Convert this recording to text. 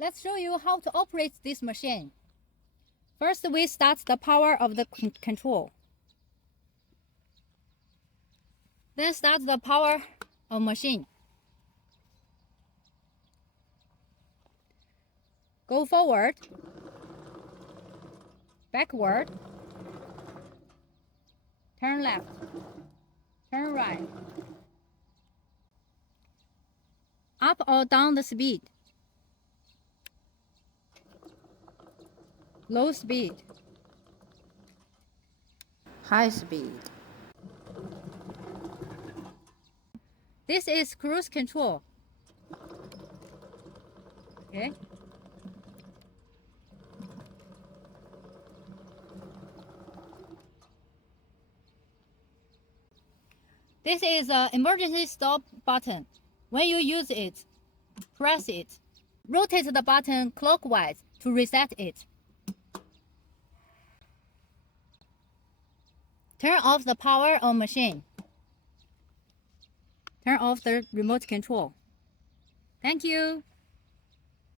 Let's show you how to operate this machine. First, we start the power of the control. Then start the power of machine. Go forward, backward, turn left, turn right, up or down the speed, low speed, high speed. This is cruise control. Okay. This is an emergency stop button. When you use it, press it. Rotate the button clockwise to reset it. Turn off the power of machine. Turn off the remote control. Thank you.